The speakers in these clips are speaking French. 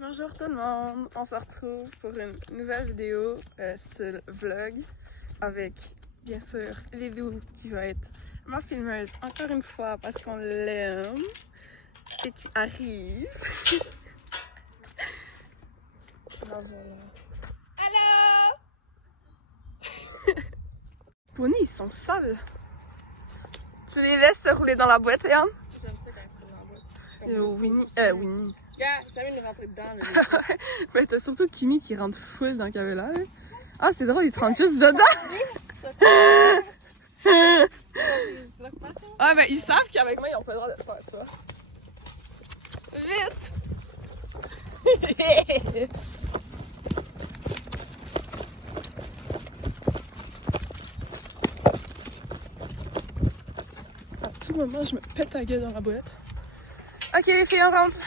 Bonjour tout le monde, on se retrouve pour une nouvelle vidéo style vlog avec bien sûr Lilou qui va être ma filmeuse encore une fois parce qu'on l'aime et qui arrive. Allô! Bonnie, ils sont sales. Tu les laisses se rouler dans la boîte, Yann? J'aime ça quand ils se roulent dans la boîte. Winnie. Gars, ça vient de rentrer dedans. Mais t'as surtout Kimi qui rentre full dans Cabela. Là. Ah, c'est drôle, il te rentre juste dedans. Ah, ben ils savent qu'avec moi, ils ont pas le droit de le faire, tu vois. Vite! À tout moment, je me pète la gueule dans la boîte. Ok, les filles, on rentre.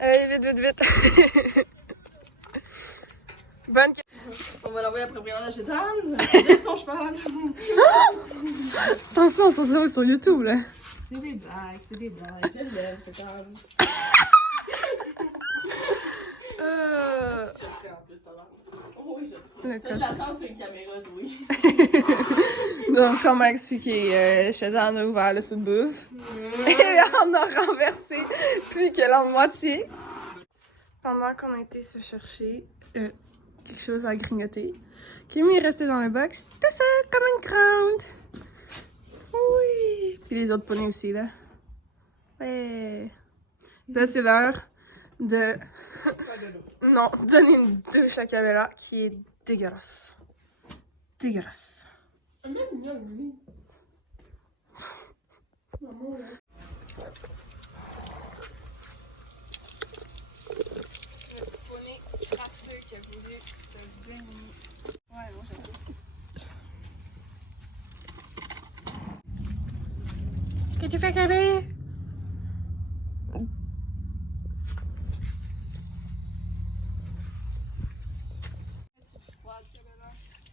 Allez, vite. Bonne. On va l'envoyer après Brianna Gédane. C'est son cheval. Attention, ça se voit sur YouTube, là. C'est des blagues. Je l'aime, c'est calme. Je le fais en plus, t'as l'air. Oui, je le fais. T'as de la chance sur une caméra, oui. Donc, comment expliquer? Shazan a ouvert le sous-bouffe. Et là, on a renversé plus que la moitié. Pendant qu'on a été se chercher quelque chose à grignoter, Kimi est resté dans le box tout seul comme une grande. Oui! Puis les autres poneys aussi, là. Ouais. Là, c'est l'heure de... Non, donner une douche à Cabela qui est dégueulasse. Dégueulasse. Même mignon, lui. Maman, là. Le poney crasseux qui a voulu se baigner. Ouais, moi j'aime. Qu'est-ce que tu fais, Cabé?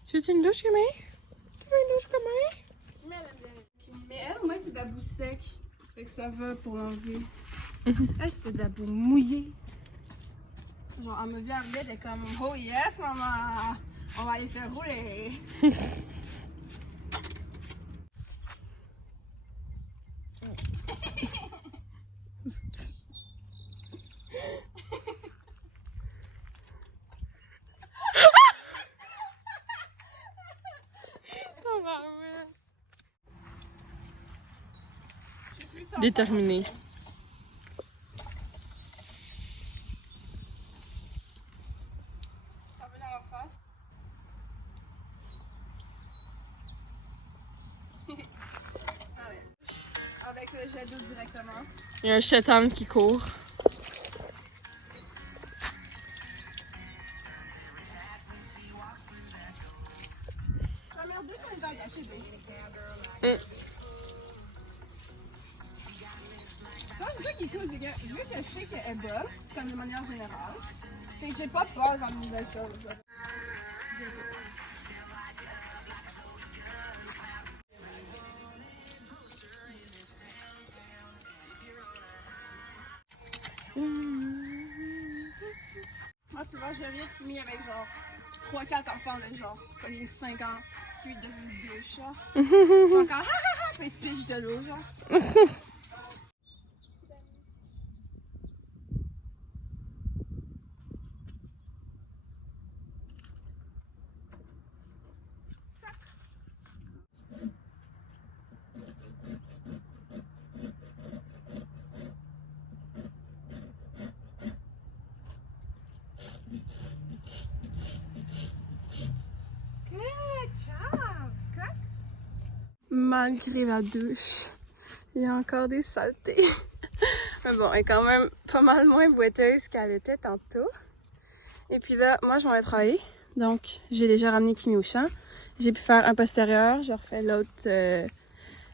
Tu veux une douche, Camille? Tu veux une douche, Camille? Mais elle, au moins, c'est de la boue sec. Fait que ça va pour l'enlever. Elle, c'est de la boue mouillée. Genre, elle me vient arriver, elle est comme oh yes, maman! On va aller se rouler! Déterminé. Ça va dans la face. Ah ouais. Avec le jet d'eau directement. Il y a un chétan qui court. La merde, deux sont dans gâché d'eau. C'est ça qui est cool, c'est que vu que je sais qu'elle est bonne, comme de manière générale, c'est que j'ai pas peur dans de nouvelles choses. Moi, tu vois, je viens de Kimi avec genre 3-4 enfants de genre 5 ans qui lui donnent une douche, genre. Genre quand puis ils se pichent de l'eau, genre. Malgré la douche, il y a encore des saletés. Mais bon, elle est quand même pas mal moins boiteuse qu'elle était tantôt. Et puis là, moi je m'en vais travailler. Donc, j'ai déjà ramené Kimi au champ. J'ai pu faire un postérieur, j'ai refait l'autre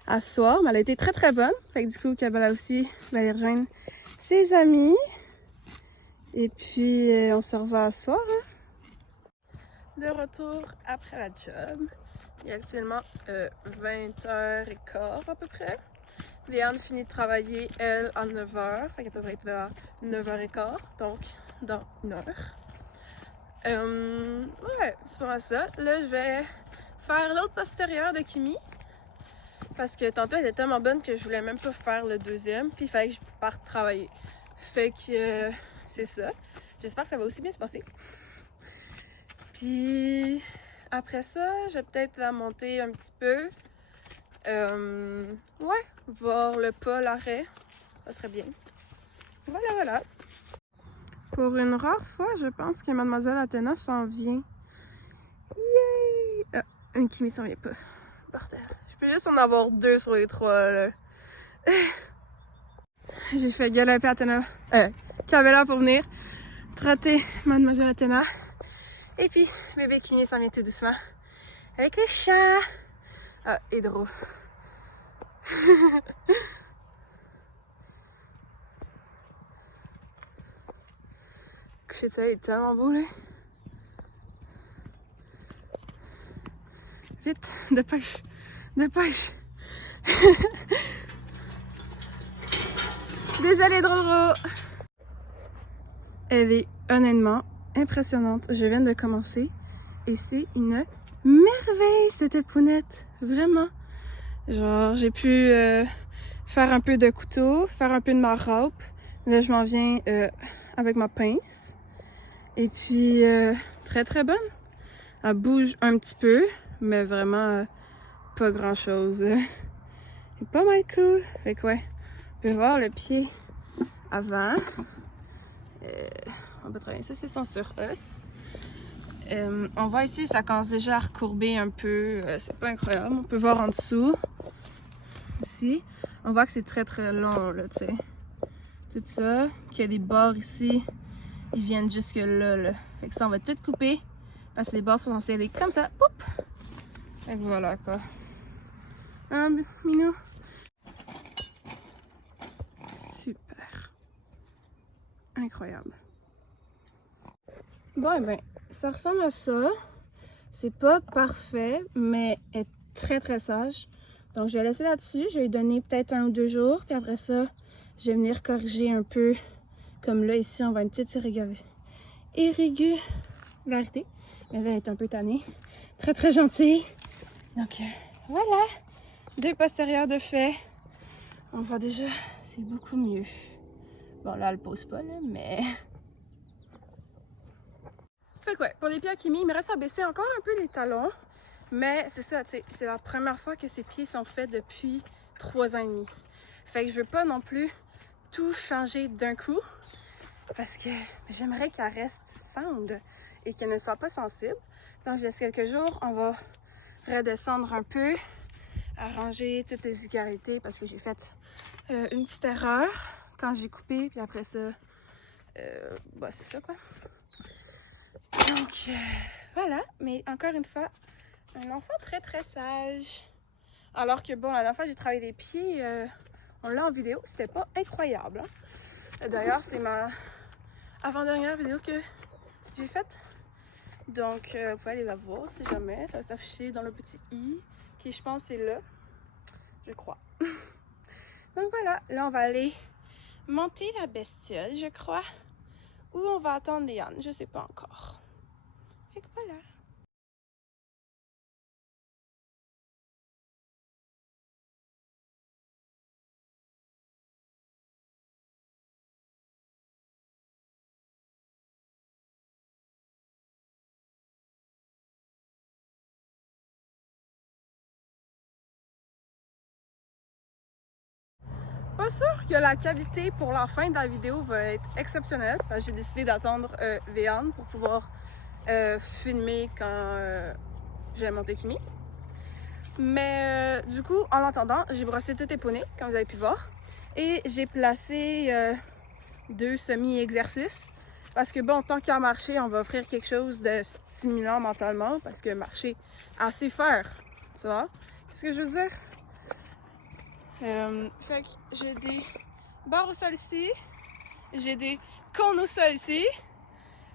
à ce soir. Mais elle a été très très bonne. Fait que du coup, Cabela aussi va aller rejoindre ses amis. Et puis, on se revoit à ce soir. Hein? De retour après la job. Il est actuellement 20h15 à peu près. Léane finit de travailler, elle, à 9h. Fait qu'elle devrait être là à 9h15, donc dans 1 heure. Ouais, c'est pas mal ça. Là, je vais faire l'autre postérieure de Kimi. Parce que tantôt, elle était tellement bonne que je voulais même pas faire le deuxième. Puis il fallait que je parte travailler. Fait que c'est ça. J'espère que ça va aussi bien se passer. Puis après ça, je vais peut-être la monter un petit peu. Ouais, voir le pas, l'arrêt. Ça serait bien. Voilà, voilà. Pour une rare fois, je pense que Mademoiselle Athéna s'en vient. Yay! Ah, une Kimi s'en vient pas. Bordel. Je peux juste en avoir 2 sur les 3, là. J'ai fait galoper Athéna. Cabella pour venir trotter Mademoiselle Athéna. Et puis, bébé Kimi s'en vient tout doucement. Avec les chats. Ah, Hydro. Le coucher de soleil est tellement beau, là. Vite, dépêche, dépêche. Désolée, Droro. Elle est honnêtement impressionnante. Je viens de commencer et c'est une merveille cette pounette, vraiment. Genre, j'ai pu faire un peu de couteau, faire un peu de ma râpe. Là, je m'en viens avec ma pince. Et puis, très très bonne. Elle bouge un petit peu, mais vraiment pas grand chose. C'est pas mal cool. Fait que ouais, on peut voir le pied avant. On peut travailler ça, c'est son sur-os. On voit ici, ça commence déjà à recourber un peu. C'est pas incroyable. On peut voir en dessous aussi. On voit que c'est très très long, là, tu sais. Tout ça, qu'il y a des bords ici, ils viennent jusque là, là. Fait que ça, on va tout couper. Parce que les bords sont censés aller comme ça. Oup! Fait que voilà, quoi. Minou. Super. Incroyable. Bon, et ben, ça ressemble à ça. C'est pas parfait, mais elle est très très sage. Donc, je vais laisser là-dessus. Je vais lui donner peut-être 1 ou 2 jours. Puis après ça, je vais venir corriger un peu. Comme là, ici, on voit une petite irrégularité. Mais là, elle est un peu tannée. Très très gentille. Donc, voilà. 2 postérieurs de fait. On voit déjà, c'est beaucoup mieux. Bon, là, elle pose pas, là, mais... Fait que ouais, pour les pieds à Kimi, il me reste à baisser encore un peu les talons. Mais c'est ça, tu sais, c'est la première fois que ses pieds sont faits depuis 3 ans et demi. Fait que je veux pas non plus tout changer d'un coup. Parce que j'aimerais qu'elle reste sound et qu'elle ne soit pas sensible. Donc, je laisse quelques jours. On va redescendre un peu, arranger toutes les égalités parce que j'ai fait une petite erreur quand j'ai coupé. Puis après ça, bah, c'est ça quoi. Donc, voilà. Mais encore une fois, un enfant très très sage. Alors que bon, la dernière fois j'ai travaillé les pieds, on l'a en vidéo, c'était pas incroyable. Hein? D'ailleurs, c'est ma avant-dernière vidéo que j'ai faite. Donc, vous pouvez aller la voir si jamais. Ça va s'afficher dans le petit i, qui je pense est là. Je crois. Donc voilà, là on va aller monter la bestiole, je crois. Ou on va attendre Léane, je sais pas encore. Fait que voilà. Pas sûr que la qualité pour la fin de la vidéo va être exceptionnelle. J'ai décidé d'attendre Léane pour pouvoir filmer quand j'ai monté Kimi. Mais du coup, en attendant, j'ai brossé tout les poneys, comme vous avez pu voir. Et j'ai placé 2 semi-exercices. Parce que bon, tant qu'à marcher, on va offrir quelque chose de stimulant mentalement. Parce que marcher, assez faire, tu vois? Qu'est-ce que je veux dire? Fait que j'ai des barres au sol ici, j'ai des cônes au sol ici.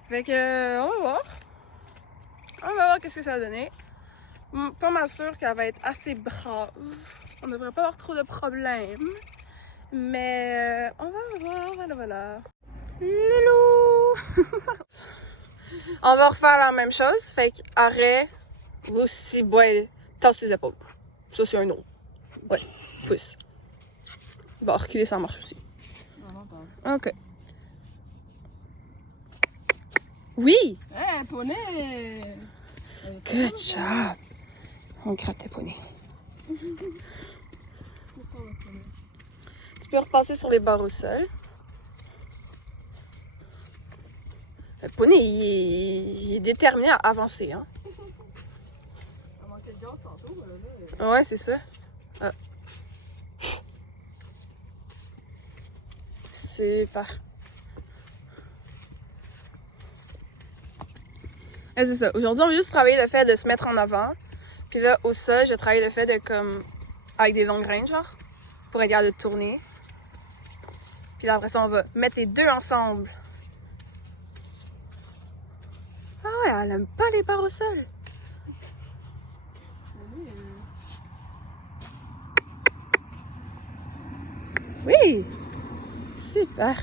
Fait que on va voir. On va voir qu'est-ce que ça va donner. Pas mal sûr qu'elle va être assez brave. On devrait pas avoir trop de problèmes. Mais on va voir, voilà. Loulou! On va refaire la même chose. Fait que arrêt, aussi, boy, tasse les épaules. Ça, c'est un non. Ouais, pouce. Bon, reculer, ça marche aussi. Ok. Oui! Hey, poney! Good job! On gratte tes poneys. Tu peux repasser sur les barres au sol. Le poney, il est déterminé à avancer, hein? Ouais, c'est ça. Ah. Super. Et c'est ça. Aujourd'hui, on a juste travaillé le fait de se mettre en avant. Puis là, au sol, j'ai travaillé le fait de comme... avec des longues graines, genre. Pour être capable de tourner. Puis là, après ça, on va mettre les deux ensemble. Ah ouais, elle aime pas les barres au sol. Oui! Super!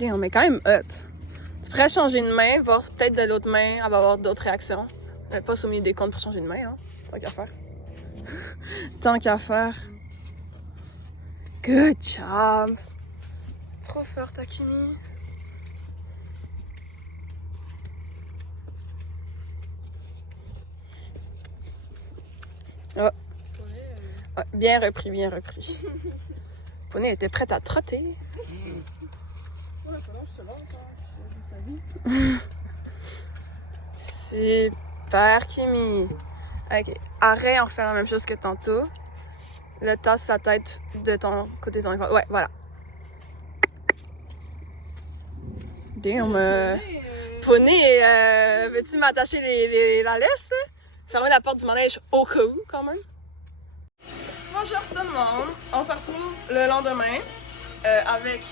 On est quand même hot. Tu pourrais changer de main, voir peut-être de l'autre main, elle va avoir d'autres réactions. Mais pas au milieu des comptes pour changer de main, hein. Tant qu'à faire. Tant qu'à faire. Good job! Trop forte, Akimi. Oh. Ouais, bien repris, bien repris. Poney était prête à trotter. Super, Kimi. Ok, arrête, on fait la même chose que tantôt. Le tasse sa tête de ton côté de ton écran. Ouais, voilà. Damn. Poney, veux-tu m'attacher la laisse? Fermer la porte du manège au cas où, quand même. Bonjour tout le monde. On se retrouve le lendemain avec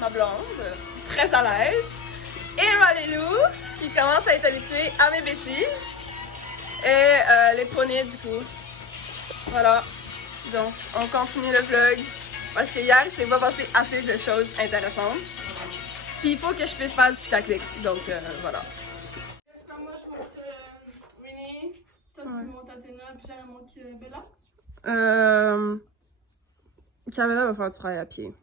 ma blonde, très à l'aise, et ma Lélou, qui commence à être habituée à mes bêtises, et les poneys du coup. Voilà. Donc, on continue le vlog, parce que hier, il s'est pas passé assez de choses intéressantes. Puis il faut que je puisse faire du putaclic, donc voilà. Est-ce que moi je monte Winnie, toi tu montes Athéna, puis j'allais monter Bella? Camilla va faire du travail à pied.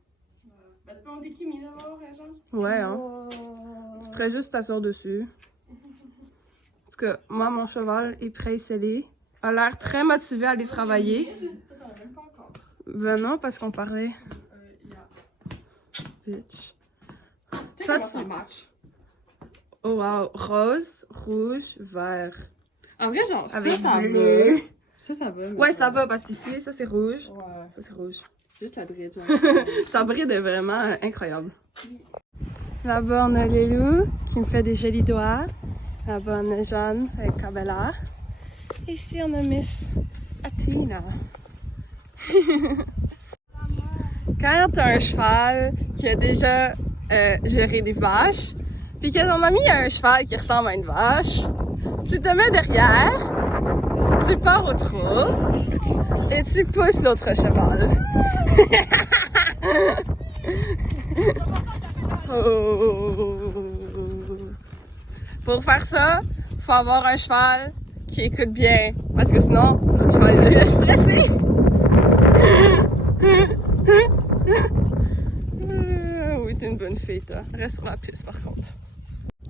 Ben tu peux monter Kimi d'abord, genre? Ouais, hein. Tu pourrais juste t'asseoir dessus. Parce que moi, mon cheval est prêt scellé. A l'air très motivé à aller travailler. Toi t'en as même pas encore. Ben non, parce qu'on parlait. Yeah. Bitch. Tu sais Toi, comment ça marche? Oh wow. Rose, rouge, vert. En vrai, genre, Avec ça bleu. va. Ça va. Ouais, ça va parce qu'ici, ça c'est rouge. Ouais. Ça c'est rouge. C'est juste la bride, genre. Ta bride est vraiment incroyable. Là-bas, on a Lélou qui me fait des jolis doigts. Là-bas, on a Jeanne avec Cabella. Ici, on a Miss Athena. Quand t'as un cheval qui a déjà géré des vaches, puis que ton ami a un cheval qui ressemble à une vache, tu te mets derrière, tu pars au trot et tu pousses l'autre cheval. Pour faire ça, faut avoir un cheval qui écoute bien, parce que sinon, le cheval il est stressé. Oui, t'es une bonne fille, toi. Reste sur la piste, par contre.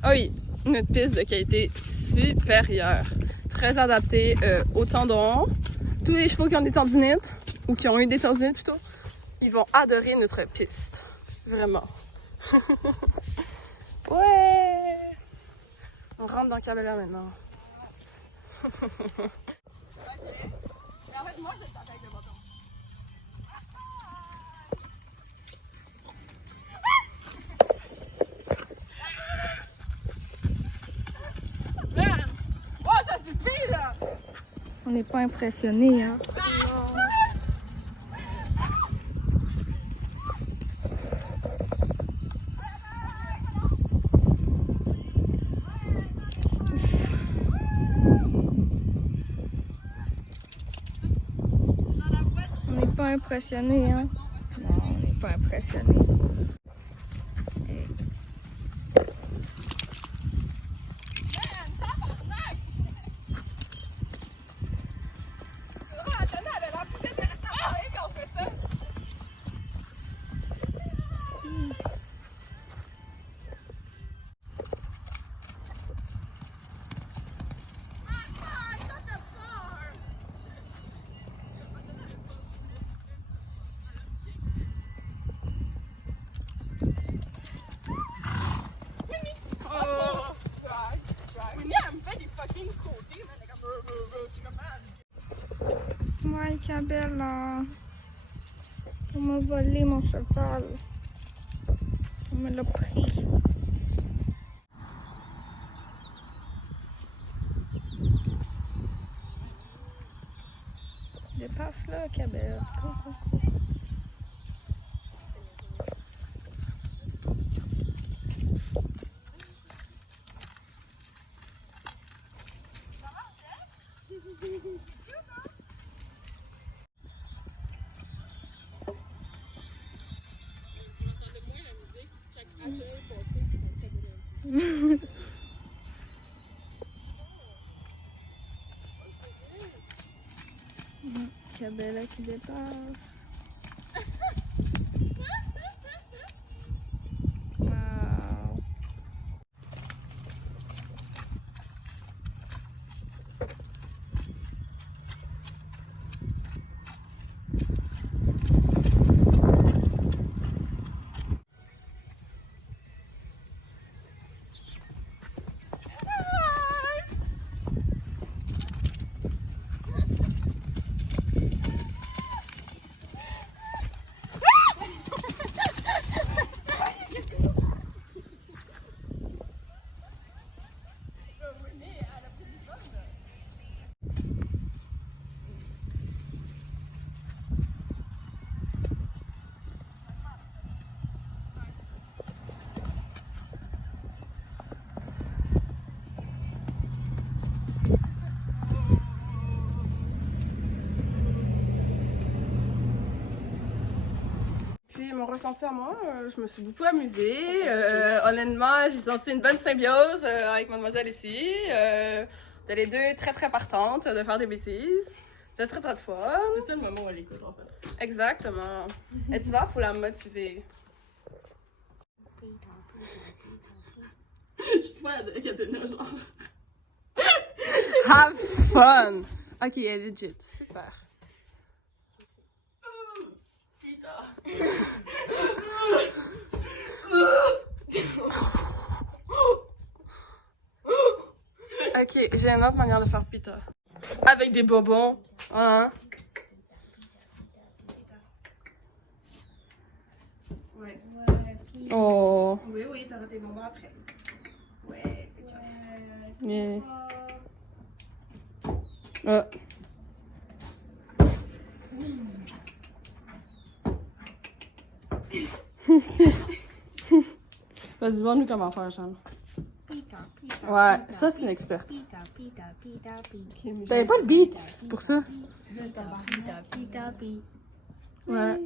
Ah oui, notre piste de qualité supérieure. Très adaptée aux tendons. Tous les chevaux qui ont des tendinites, ou qui ont eu des tendinites plutôt, ils vont adorer notre piste. Vraiment. Ouais! On rentre dans Cabella maintenant. Ok. Mais en fait, moi, je tape avec le bâton. Man! Oh, ça suffit, là! On n'est pas impressionnés, hein? impressionné, hein? Non, on n'est pas impressionné. Moi, Isabella, on m'a volé mon cheval. On me l'a pris. Dépasse là, Cabelle. Cabella qui dépasse. Wow. Mon ressenti à moi, je me suis beaucoup amusée. Honnêtement, j'ai senti une bonne symbiose avec mademoiselle ici. T'es les deux très très partantes de faire des bêtises. C'était très très fun. C'est ça le moment où elle écoute en fait. Exactement. Et tu vois, faut la motiver. Je suis pas de Katina, genre. Have fun! Ok, elle est legit. Super. Pita. Ok, j'ai une autre manière de faire pita. Avec des bonbons. Hein? Ouais. Oh. Oui, oui, t'auras tes bonbons après. Ouais, Yeah. Oh. Vas-y, dis-nous comment faire, Jeanne. Ouais, ça c'est une experte. T'avais pas le beat, c'est pour ça. Ouais.